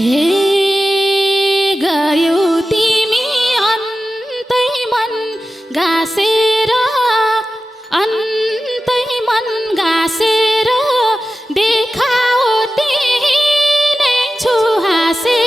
हे गयौ तिमी अन्तै मन गाँसेर, अन्तै मन गाँसेर देखाओ तिनै छु हाँसेर।